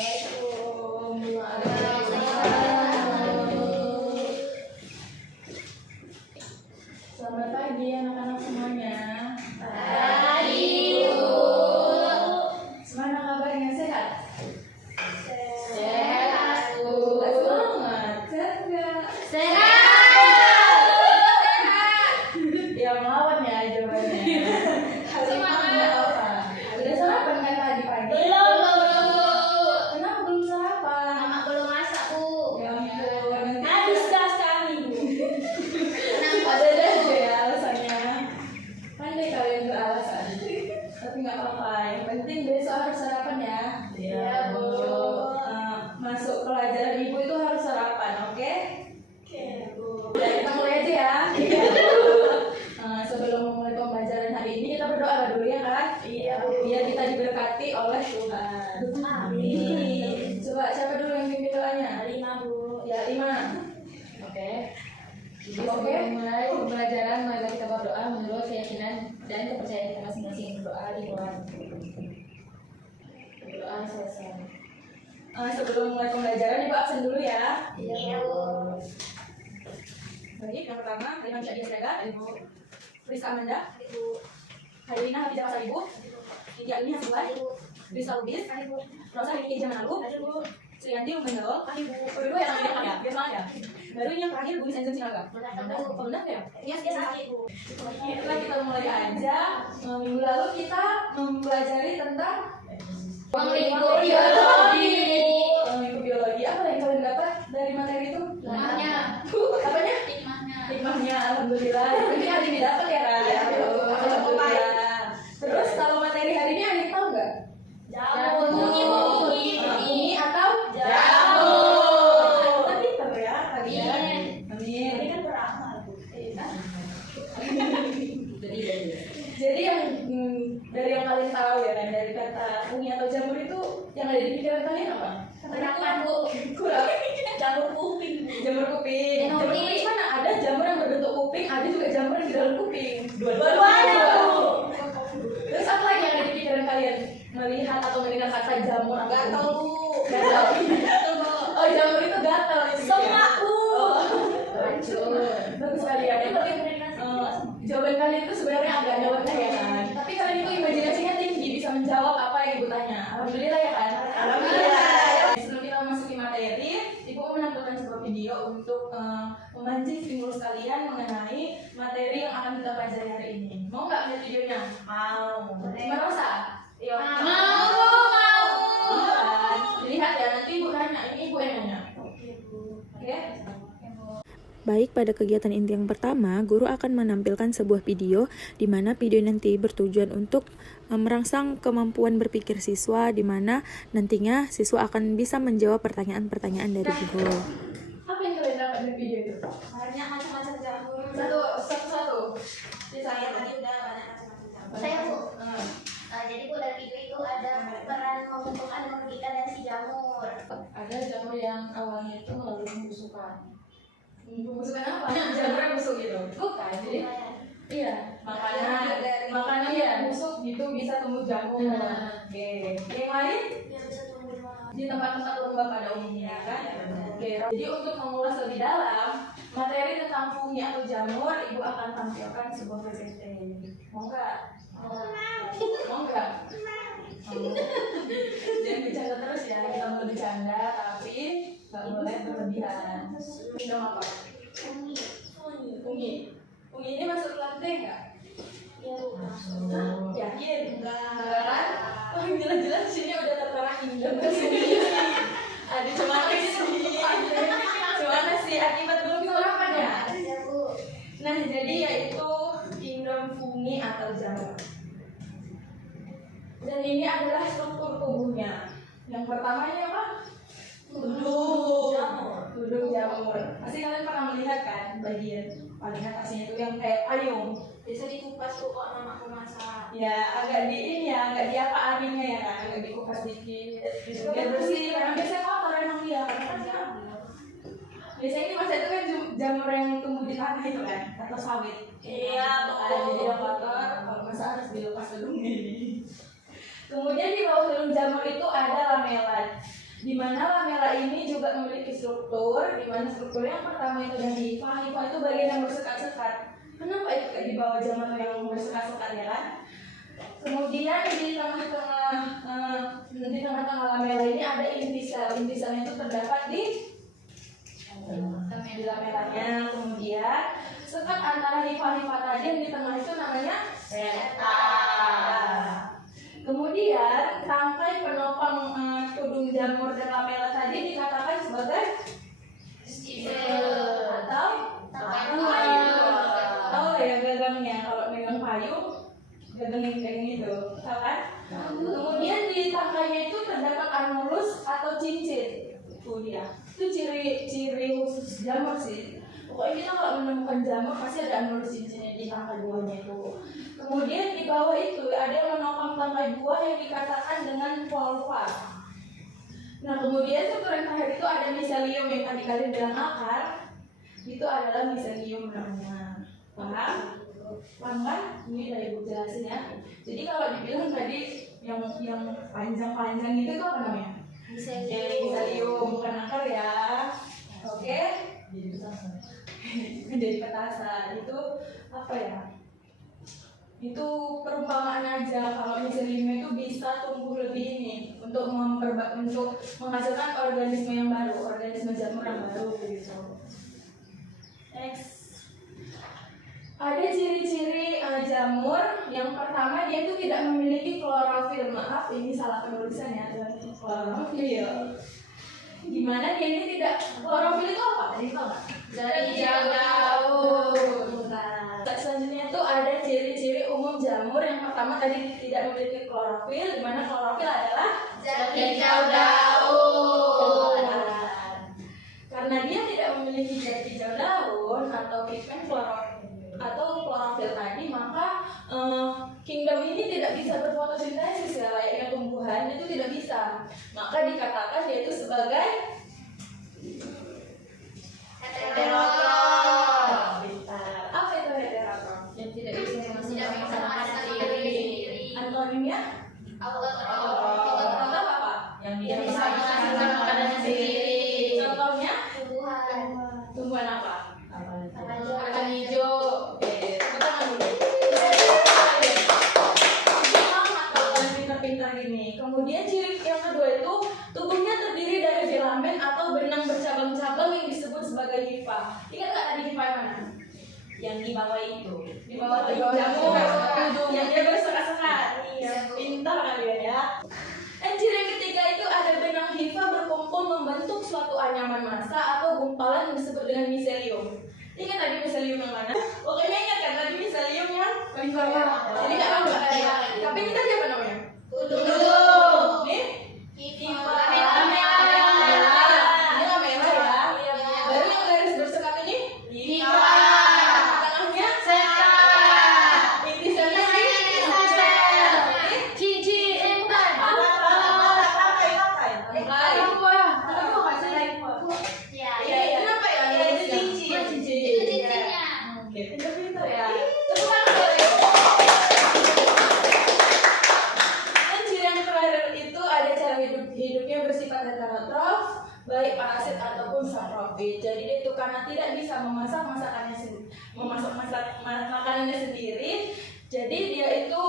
Selamat pagi anak-anak semuanya. Pagi, Bu. Gimana kabarnya, sehat? Sehat, Bu. Semangat, sehat nggak? Sehat. Ya melawan ya jawabannya. Semangat. Apa? Udah sarapan kan tadi pagi? Belum, Bu. Kenapa belum sarapan? Mama belum masak, Bu. Ya ampun. Habis gas kami, Bu. Ada aja ya alasannya. Pandai kalian beralasan. Tapi nggak apa-apa. Yang penting besok harus sarapan ya. Iya, Bu. Masuk pelajaran ibu itu harus sarapan, oke? Oke, Bu. Ya, kita mulai aja ya. Sebelum memulai pembelajaran hari ini kita berdoa dulu ya kan? Iya, Bu. Biar kita diberkati oleh Tuhan. Amin. Coba siapa dulu yang pimpin doanya? 5, Bu. Ya 5. Oke. Jadi sebelum mulai pembelajaran, mari kita berdoa menurut keyakinan dan kepercayaan kita masing-masing. Berdoa di Tuhan. Berdoa selesai. Sebelum mulai pembelajaran ibu absen dulu ya. Iya, Bu. Baik, yang pertama Rima Syahdia Siaga, Ibu Rizka Amanda, Ibu. Hairina Hafizah Pasar Ibu, India Ini Hafizah, Ibu. Rizka Lubis, Ibu. Rosa Rinki Jamanalu, Ibu. Sriyanti Umendol, berdua yang namanya ya, biar semangat ya. Baru ini yang terakhir Bu Senjung Sinaga. Benar ya? Yes, yes, Bu. Setelah kita mulai aja, minggu lalu kita mempelajari tentang Mengikuti biologi. mengikuti biologi. Apa yang kalian dapat dari materi itu? Hikmahnya. Apanya? Hikmahnya. Hikmahnya, alhamdulillah. Ini hari ini dapat ya kan? Iya, Bu. Alhamdulillah. Terus kalau materi hari ini ada yang tahu nggak? Jamur. Bunyi, Bu. Bunyi atau Jamur. Kita pinter ya tadi ya. Amin. Amin. Ini kan beramal, Bu. Jadi yang dari yang kalian tahu ya kan, dari kata bunyi atau jamur itu yang ada di pikiran kalian apa? Kenapa, Bu? Kurang. Jamur kuping, Bu. Jamur kuping. Jamur Jamur kuping mana? Ada jamur yang berbentuk kuping, ada juga jamur yang di dalam kuping. Dua-duanya, Bu. Terus apa lagi yang ada di pikiran kalian? Melihat atau mendengar kata jamur? Gatal, Bu. Gatal. Gatal, Bu. Oh, jamur itu gatal itu. Semak, Bu. Oh. Bagus sekali ya. Jawaban kalian itu sebenarnya agak nyawanya ya kan. Tapi kalian itu imajinasinya tinggi, bisa menjawab apa yang ibu tanya. Alhamdulillah ya kan. Alhamdulillah. Sebelum kita memasuki materi, ibu mau menampilkan sebuah video untuk memancing stimulus kalian mengenai materi yang akan kita pelajari hari ini. Mau nggak lihat videonya? Mau. Cuma Rosa? Iya. Mau. Kan? Lihat ya, nanti ibu nanya. Ini ibu yang nanya. Oke? Baik, pada kegiatan inti yang pertama, guru akan menampilkan sebuah video di mana video nanti bertujuan untuk merangsang kemampuan berpikir siswa, di mana nantinya siswa akan bisa menjawab pertanyaan-pertanyaan dari guru. Apa yang kalian dapat dari video itu? Banyak macam-macam jamur. Satu-satu. Saya tadi udah banyak macam-macam jamur. Saya, Bu. Jadi, Bu, dari video itu ada peran mengumpulkan dan merugikan dari si jamur. Ada jamur yang awalnya itu melalui pembusukan. Pembusukan apa? Jamur yang busuk gitu? Bukan. Jadi, iya. Makanan yang busuk gitu bisa tumbuh jamur. Oke. Yang lain? Yang bisa tumbuh Di tempat-tempat lembab pada umumnya kan? Oke. Jadi untuk mengulas lebih dalam materi tentang fungi atau jamur, ibu akan tampilkan sebuah PPT. Mau nggak? Mau nggak? Jangan bercanda terus ya, kita mau bercanda tapi nggak boleh berlebihan. Minum apa? Fungi. Fungi. Fungi ini masuk lantai nggak? Iya, Bu. Hah? Yakin? Enggak. Kan? Oh, jelas-jelas sini udah tertera Indem ke sini. Aduh, gimana sih? Gimana sih? Akibat belum sarapan ya? Iya, Bu. Nah, jadi yaitu indom fungi atau jamur. Dan ini adalah struktur tubuhnya. Yang pertama ini apa? Tudung jamur. Pasti kalian pernah melihat kan bagian paling atasnya itu yang kayak payung. Bisa dikupas, Bu, kok mamaku masak. Ya, agak di ini ya, agak di apa aringnya ya kan, agak dikupas dikit. Biar bersih, karena biasanya kotor emang dia karena kan jamur. Biasanya ini masa itu kan jamur yang tumbuh di tanah itu kan, atau sawit. Iya, Ada jadi yang kotor, kalau masa harus dilepas dulu nih. Kemudian di bawah daun jamur itu ada lamela. Di mana lamela ini juga memiliki struktur, di mana struktur yang pertama itu dari hifa. Hifa itu bagian yang bersekat-sekat. Kenapa itu kayak di bawah jamur yang bersekat-sekat ya kan? Kemudian di tengah-tengah lamela ini ada inti sel. Inti selnya itu terdapat di lamelanya. Kemudian sekat antara hifa-hifa tadi yang di tengah itu namanya seta. Kemudian tangkai penopang tudung jamur dan lamela tadi dikatakan sebagai stifle atau ya gagangnya. Kalau megang payu gagangnya kayak gitu, tahu kan? Kemudian di tangkainya itu terdapat anulus atau cincin. Itu dia. Itu ciri khusus jamur sih. Pokoknya kita kalau menemukan jamur pasti ada anulus cincinnya di tangkai buahnya itu. Kemudian di bawah itu ada yang menopang tangkai buah yang dikatakan dengan polpa. Nah kemudian struktur yang terakhir itu ada miselium yang tadi kalian bilang akar. Itu adalah miselium namanya. Paham? Paham kan? Ini udah ibu jelasin ya. Jadi kalau dibilang tadi yang panjang-panjang itu apa namanya? Miselium, bukan akar ya. Oke? Jadi petasan itu apa ya? Itu perumpamaan aja. Kalau miselium itu bisa tumbuh lebih ini untuk menghasilkan organisme yang baru, organisme jamur yang baru gitu. Next. Ada ciri-ciri jamur. Yang pertama dia itu tidak memiliki klorofil. Maaf ini salah penulisan ya. Klorofil. Gimana dia ini tidak? Klorofil itu apa? Tadi tahu nggak? Dari hijau daun. Selanjutnya itu ada ciri-ciri umum jamur. Yang pertama tadi tidak memiliki klorofil, di mana klorofil adalah zat hijau daun. Karena dia tidak memiliki zat hijau daun atau pigmen klorofil tadi, maka kingdom ini tidak bisa berfotosintesis ya, layaknya tumbuhan itu tidak bisa. Maka dikatakan dia itu sebagai heterotrof. Apa itu heterotrof? Yang tidak bisa makan sendiri. Antonimnya? Autotrof apa? Yang Yang bisa bisa makan makanannya sendiri. Contohnya? Tumbuhan. Tumbuhan apa? Kacang hijau. Oke, tangan dulu. Semangat kalau kalian pintar-pintar gini. Kemudian ciri yang kedua itu tubuhnya terdiri dari filamen atau benang bercabang-cabang yang disebut sebagai hifa. Ingat nggak tadi hifa yang mana? Yang di bawah itu. Di bawah jamur, yang dia bersekat-sekat. Iya, pintar kalian ya. Dan ciri yang ketiga itu ada benang hifa berkumpul membentuk suatu anyaman massa atau gumpalan yang disebut dengan miselium. Ingat tadi miselium yang mana? Pokoknya ingat kan tadi miselium yang hifa. Jadi nggak tahu nggak ada. Tapi ini tadi apa namanya? Tudung. Nih? Hifa. Ini lamela ya. Baru yang garis bersekat ini? Hifa. Tengahnya? Seta. Inti selnya ini? Cincin. Ya. Iya, kenapa ya? Ya, itu cincin. Itu cincinnya. Oke, pintar ya. Tepuk tangan boleh. Dan ciri yang terakhir itu ada cara hidupnya bersifat heterotrof, baik parasit ataupun saprofit. Jadi dia itu karena tidak bisa memasak makanannya sendiri, jadi dia itu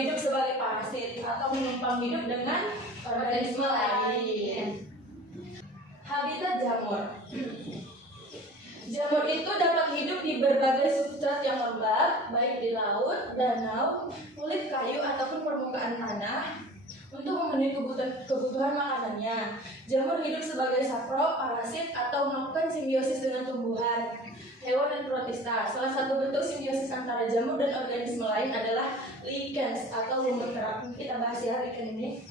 hidup sebagai parasit atau menumpang hidup dengan organisme lain. Habitat jamur. Jamur itu dapat hidup di berbagai substrat yang lembab, baik di laut, danau, kulit kayu ataupun permukaan tanah untuk memenuhi kebutuhan makanannya. Jamur hidup sebagai saprop, parasit, atau melakukan simbiosis dengan tumbuhan, hewan, dan protista. Salah satu bentuk simbiosis antara jamur dan organisme lain adalah lichens atau lumut kerap. Kita bahas ya lichen ini.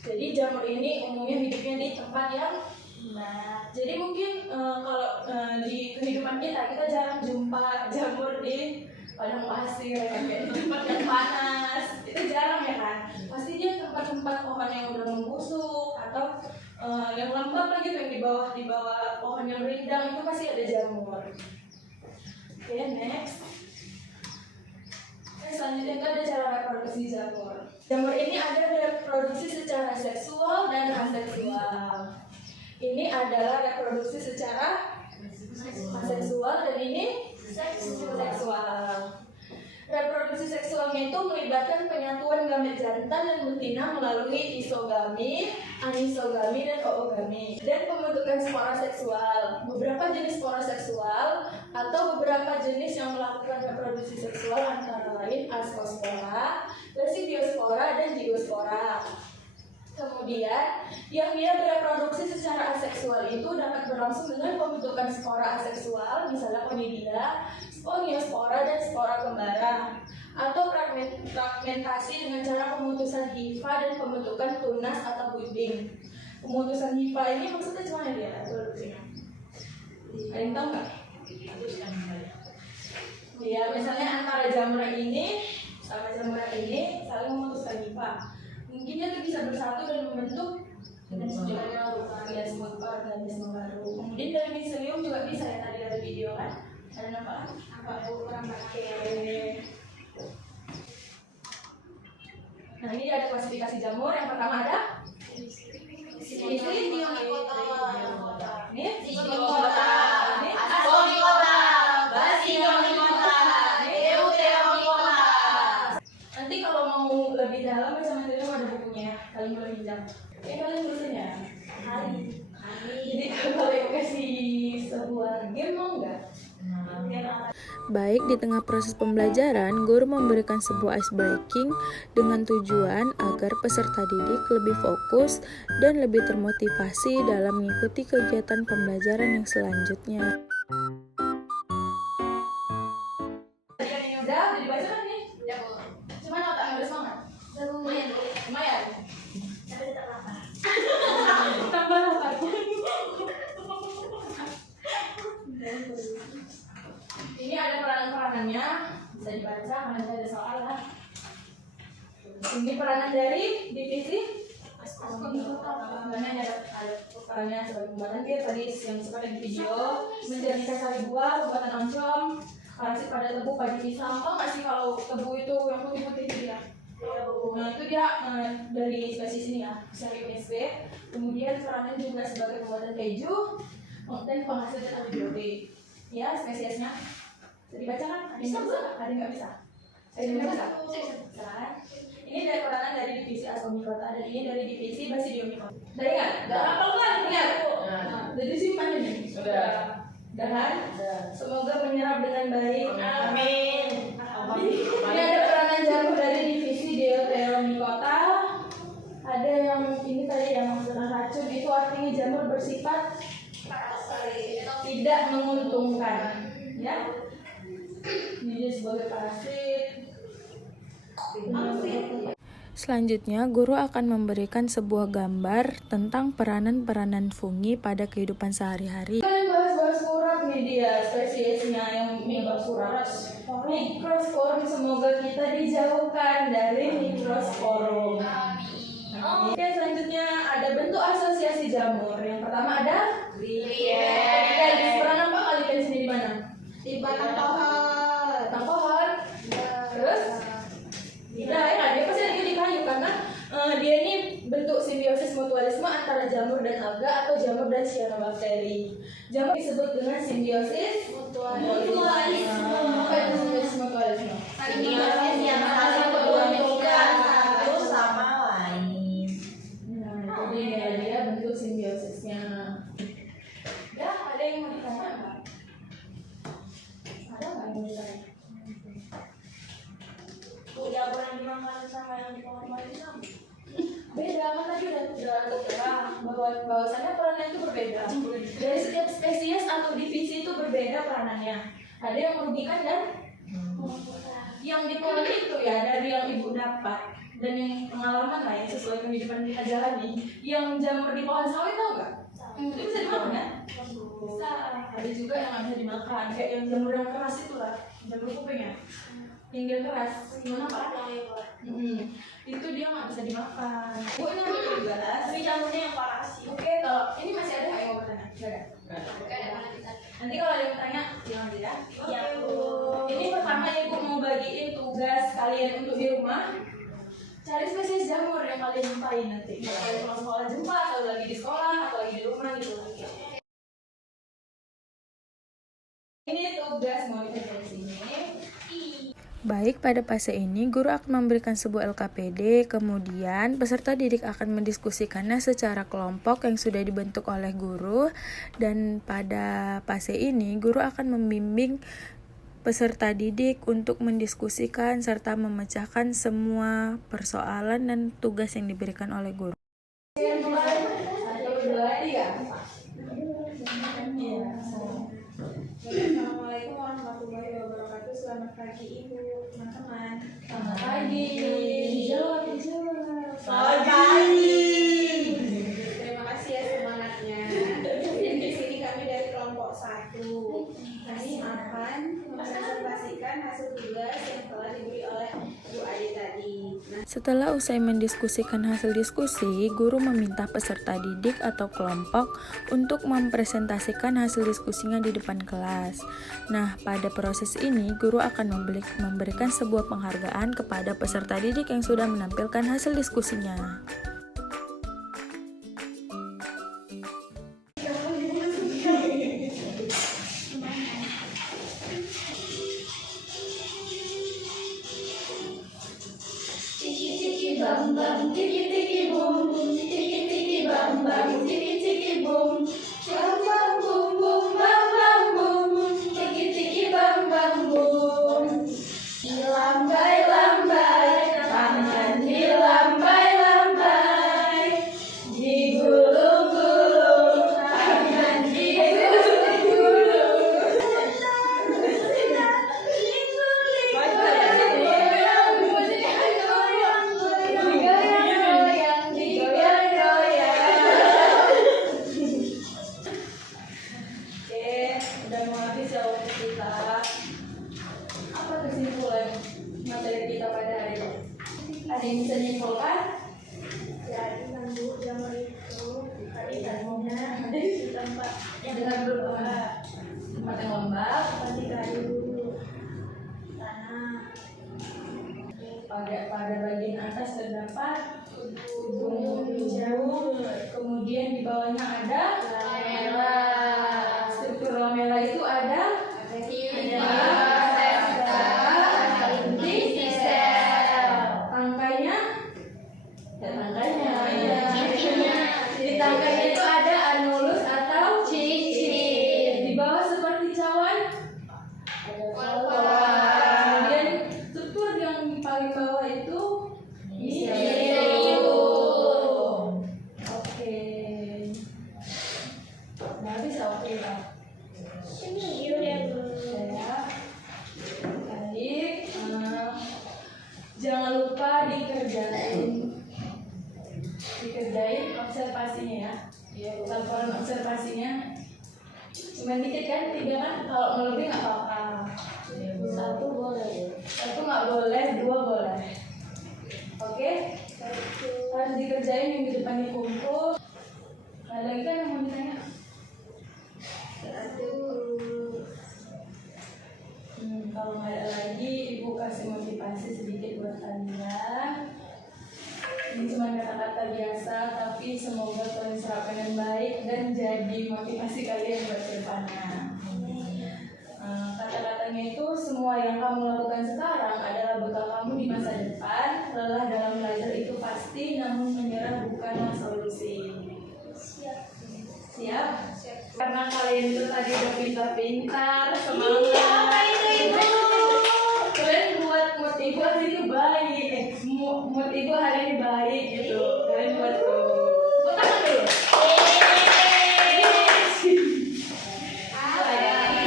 Jadi jamur ini umumnya hidupnya di tempat yang jadi mungkin kalau di kehidupan kita jarang jumpa jamur di padang pasir kayak di tempat yang panas, itu jarang ya kan. Pasti dia tempat-tempat pohon yang udah membusuk atau yang lembab lagi yang di bawah pohon yang rindang itu pasti ada jamur. Oke, next. Selanjutnya itu ada cara reproduksi jamur. Jamur ini ada reproduksi secara seksual dan aseksual. Ini adalah reproduksi secara aseksual dan ini seksual. Reproduksi seksualnya itu melibatkan penyatuan gamet jantan dan betina melalui isogami, anisogami, dan oogami, dan pembentukan spora seksual. Beberapa jenis spora seksual atau beberapa jenis yang melakukan reproduksi seksual antara lain ascospora, basidiospora, dan zygospora. Kemudian, yang dia bereproduksi secara aseksual itu dapat berlangsung dengan pembentukan spora aseksual, misalnya conidia, sponiospora, dan spora kembara, atau fragmentasi dengan cara pemutusan hifa dan pembentukan tunas atau pudding. Pemutusan hifa ini maksudnya gimana dia? Ada yang tahu nggak? Ya, misalnya antara jamur ini sama jamur ini saling memutuskan hifa. Mungkin dia tuh bisa bersatu dan membentuk organisme baru. Kemudian dari miselium juga bisa ya, tadi dari video kan. Ada nama apa? Kurang pakai. Nah, ini ada klasifikasi jamur. Yang pertama ada Diomycota. ini Diomycota. Ascomycota. Basidiomycota. Deuteromycota. Nanti kalau mau lebih dalam baca material ada bukunya, kalian boleh pinjam. Kalian bosan ya? Hari. Jadi kalau aku kasih sebuah game mau nggak? Baik, di tengah proses pembelajaran, guru memberikan sebuah ice breaking dengan tujuan agar peserta didik lebih fokus dan lebih termotivasi dalam mengikuti kegiatan pembelajaran yang selanjutnya. Ini udah dibaca kan nih? Ya, Bu. Cuman otak nggak ada semangat. Lumayan. Tapi tetap lapar. Tambah lapar. Ini ada peranan-peranannya, bisa dibaca karena ada soal lah. Ini peranan dari divisi sebenarnya ada perannya sebagai pembuatan dia tadi yang seperti di video, menjadi sari buah, pembuatan oncom, parasit pada tebu, padi pisang. Tau nggak sih kalau tebu itu yang putih-putih itu dia? Nah itu dia dari spesies ini ya, sari USB. Kemudian perannya juga sebagai pembuatan keju dan penghasil zat antibiotik. Ya spesiesnya. Bisa dibaca kan? Ada yang bisa? Ada yang nggak bisa? Ada yang nggak bisa? Bisa. Ini dari peranan dari divisi Ascomycota dan ini dari divisi Basidiomycota. Udah ingat? Udah hafal kan? Ingat? Jadi simpan ini. Udah kan? Semoga menyerap dengan baik. Amin. Ini ada peranan jamur dari divisi Deuteromycota. Ada yang ini tadi yang menggunakan racun, itu artinya jamur bersifat tidak menguntungkan, ya. Ini sebagai parasit. Selanjutnya, guru akan memberikan sebuah gambar tentang peranan-peranan fungi pada kehidupan sehari-hari. Kalian bahas-bahas kurap nih dia spesiesnya yang menyebab kurap. Mikrosporum, semoga kita dijauhkan dari mikrosporum. Oke, selanjutnya ada bentuk asosiasi jamur. Yang pertama ada garis. Peranan apa kali di sini di mana? Di batang pohon. Batang pohon. Terus? Nah, ya, dia pasti lagi di kayu karena dia ini bentuk simbiosis mutualisme antara jamur dan alga atau jamur dan cyanobacteria. Jamur disebut dengan simbiosis mutualisme. Apa itu simbiosis mutualisme? Simbiosis yang saling menguntungkan satu sama lain. Nah, jadi dia bentuk simbiosisnya. Ya, ada yang mau ditanya nggak? Ada nggak yang mau ditanya? Udah boleh dimakan sama yang di pohon madu sama. Beda, kan tadi udah terang bahwasannya perannya itu berbeda. Dari setiap spesies atau divisi itu berbeda peranannya. Ada yang merugikan dan yang di pohon itu ya dari yang ibu dapat dan yang pengalaman lah ya sesuai kehidupan kita jalani. Yang jamur di pohon sawit tau nggak? Itu bisa dimakan kan? Bisa. Ada juga yang nggak bisa dimakan. Kayak yang jamur yang keras itu lah, jamur kuping ya. Yang dia keras, gimana Pak? Itu dia nggak bisa dimakan. Bu, ini nanti mau dibahas. Tapi jamurnya yang parasi. Oke, kalau ini masih ada nggak yang mau bertanya? Nggak ada. Nanti kalau ada yang bertanya, jangan aja ya. Iya, Bu. Ini pertama ibu mau bagiin tugas kalian untuk di rumah. Cari spesies jamur yang kalian jumpain nanti. Kalau kalian pulang sekolah jumpa atau lagi di sekolah atau lagi di rumah gitu. tugas mau dikerjain di sini. Baik, pada fase ini guru akan memberikan sebuah LKPD, kemudian peserta didik akan mendiskusikannya secara kelompok yang sudah dibentuk oleh guru, dan pada fase ini guru akan membimbing peserta didik untuk mendiskusikan serta memecahkan semua persoalan dan tugas yang diberikan oleh guru. Satu, dua, tiga. Assalamualaikum warahmatullahi wabarakatuh. Selamat pagi Ibu, teman-teman. Selamat pagi. Selamat pagi. Terima kasih ya semangatnya. Di sini kami dari kelompok 1. Kami akan mempresentasikan hasil tugas yang telah diberi oleh Bu Adi tadi. Setelah usai mendiskusikan hasil diskusi, guru meminta peserta didik atau kelompok untuk mempresentasikan hasil diskusinya di depan kelas. Nah, pada proses ini, guru akan memberikan sebuah penghargaan kepada peserta didik yang sudah menampilkan hasil diskusinya. Bam bam tiki tiki boom, tiki tiki bam bam tiki tiki boom, bam bam boom boom bam bam boom, tiki tiki bam bam boom. Lambai lambai, tangan dilambai lambai, digulung gulung, tangan digulung gulung. Udah mau habis ya waktu kita. Apa kesimpulan materi kita pada hari ini? Ada yang bisa nyimpulkan? Jadi Bu, jamur itu ikannya ada di tempat yang berdoa, tempat yang lembab, tempat di kayu, tanah. Pada bagian atas terdapat ujung jamur, kemudian di bawahnya ada lamela. Struktur lamela itu ada inti, sel. Tangkainya, di tangkainya itu ada anulus atau cicit. Di bawah seperti cawan, kemudian struktur yang paling bawah itu miselium. Oke. Nah, bisa oke Pak. Baik, jangan lupa dikerjain observasinya ya. Laporan observasinya cuma dikit kan, 3 kan, kalau lebih nggak apa-apa. 1 boleh, 1 nggak boleh, 2 boleh. Oke, harus dikerjain minggu depan dikumpul. Ada lagi kan yang mau ditanya? Kalau nggak ada lagi, Ibu kasih motivasi sedikit buat kalian. Ini cuma kata-kata biasa, tapi semoga kalian serap dengan baik dan jadi motivasi kalian buat kedepannya. Kata-katanya itu, semua yang kamu lakukan sekarang adalah bekal kamu di masa depan. Lelah dalam belajar itu pasti, namun menyerah bukanlah solusi. Siap? Karena kalian itu tadi udah pintar-pintar, semangat. Kalian buat mood Ibu hari ini baik. Mood Ibu hari ini baik gitu. Kalian buat tangan dulu.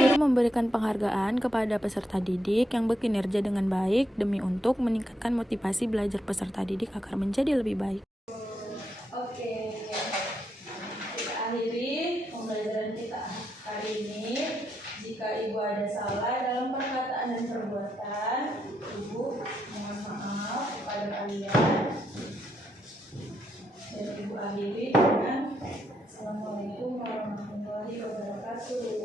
Guru memberikan penghargaan kepada peserta didik yang bekinerja dengan baik demi untuk meningkatkan motivasi belajar peserta didik agar menjadi lebih baik. Oke, kita akhiri pembelajaran kita hari ini. Jika Ibu ada salah dalam perkataan dan perbuatan, Ibu mohon maaf kepada kalian. Dan Ibu akhiri dengan Assalamualaikum warahmatullahi wabarakatuh.